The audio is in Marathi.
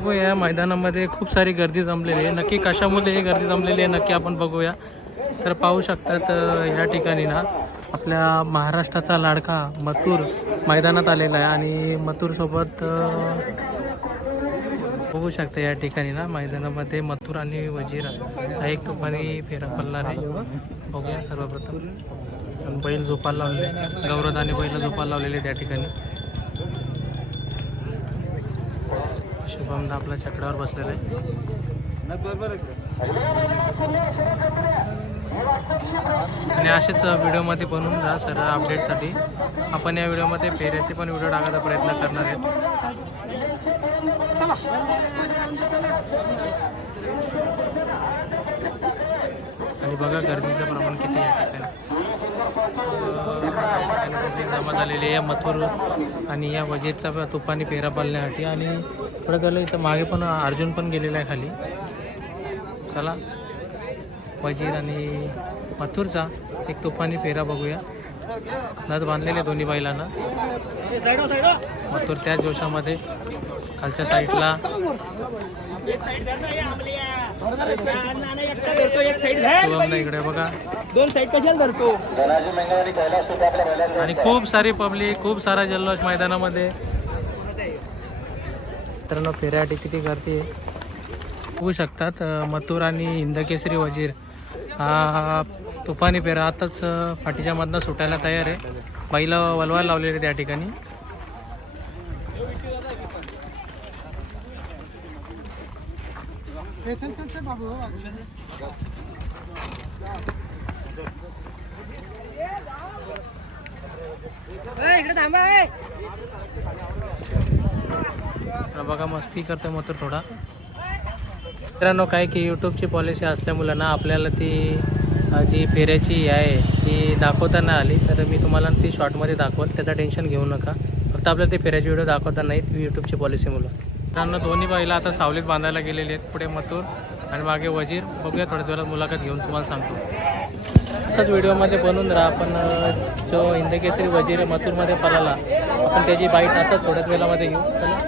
बघूया या मैदानामध्ये खूप सारी गर्दी जमलेली आहे. नक्की कशामुळे ही गर्दी जमलेली आहे नक्की आपण बघूया. तर पाहू शकतात ह्या या ठिकाणी ना आपल्या महाराष्ट्राचा लाडका मथुर मैदानात आलेला आहे आणि मथुरसोबत बघू शकता या ठिकाणी ना मैदानामध्ये मथुर आणि वजीर हा एक तुफानी फेरा पडणार आहे. बघूया सर्वप्रथम. आणि बैल झोपायला लावलेले गौरव आणि बैल झोपायला लावलेले त्या ठिकाणी. शुभम आपल्या चकड्यावर बसलेला आहे आणि असेच व्हिडिओमध्ये बनवून जा सर अपडेटसाठी आपण या व्हिडिओमध्ये फेऱ्याचे पण व्हिडिओ टाकायचा प्रयत्न करणार आहेत. आणि बघा गर्दीचं प्रमाण किती आहे. जमा झालेली आहे. या मथुर आणि या वजीरचा तुफानी फेरा पालण्यासाठी आणि पुढे झालं इथं मागे पण अर्जुन पण गेलेला आहे खाली. चला. वजीर आणि मथुरचा एक तुफानी फेरा बघूया. नद बांधलेले दोन्ही बैलांना. मथुर त्याच जोशामध्ये खालच्या साईडला. इकडे बघा. दोन साईड कशाला धरतो आणि खूप सारी पब्लिक खूप सारा जल्लोष मैदानामध्ये. मित्रांनो फेऱ्यासाठी किती गर्दी होऊ शकतात मथुर आणि हिंदकेसरी वजीर. हा तुफानी फेरा आताच फाटीच्या मधनं सुटायला तयार आहे. बैला वलवायला लावलेले त्या ठिकाणी. इकडे थांबा बघा मस्ती करतोय मथुर थोडा. मित्रांनो काय की यूट्यूबची पॉलिसी असल्यामुळं ना आपल्याला ती जी फेऱ्याची आहे ती दाखवताना आली. तर मी तुम्हाला ती शॉर्टमध्ये दाखवत त्याचं टेन्शन घेऊ नका. फक्त आपल्याला ती फेऱ्याची व्हिडिओ दाखवता नाहीत यूट्यूबची पॉलिसीमुळं मित्रांनो दोन्ही बैला आता सावलीत बांधायला गेलेले आहेत पुढे मथुर आणि मागे वजीर. बघूया थोड्या वेळात मुलाखत घेऊन तुम्हाला सांगतो. असंच व्हिडिओमध्ये बनून राहा. पण जो हिंदकेसरी वजीर मथुरमध्ये पळाला. आपण त्याची बाईट आता थोड्याच वेळामध्ये घेऊ. चला.